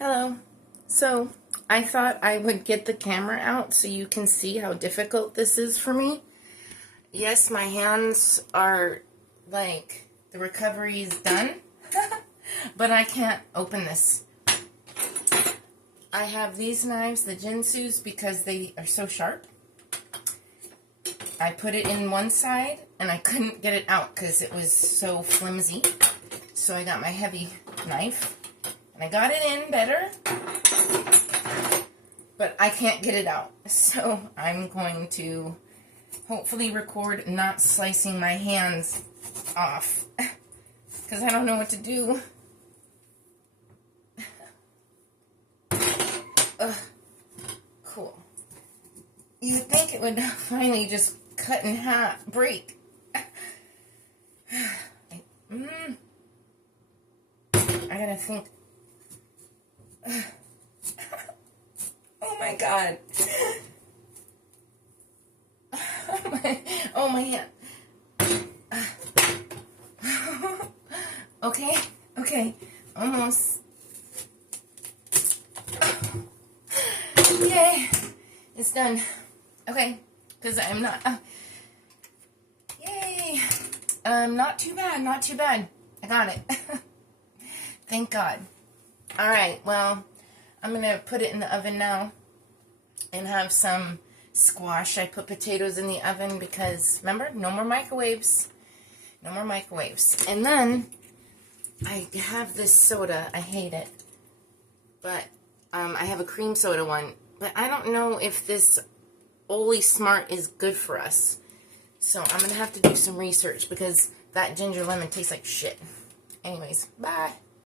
Hello. So, I thought I would get the camera out so you can see how difficult this is for me. Yes, my hands are like, the recovery is done, but I can't open this. I have these knives, the Jinsus, because they are so sharp. I put it in one side and I couldn't get it out because it was so flimsy. So I got my heavy knife and I got it in better, but I can't get it out. So I'm going to hopefully record not slicing my hands off because I don't know what to do. Ugh. Cool. You'd think it would finally just cut in half, break. I gotta think. Oh my god. Oh my hand. Okay, almost. Yay, it's done. Okay, because I'm not, yay, not too bad, I got it. Thank God. Alright, well, I'm going to put it in the oven now and have some squash. I put potatoes in the oven because, remember, no more microwaves. No more microwaves. And then, I have this soda. I hate it. But, I have a cream soda one. But I don't know if this Oly Smart is good for us. So, I'm going to have to do some research because that ginger lemon tastes like shit. Anyways, bye.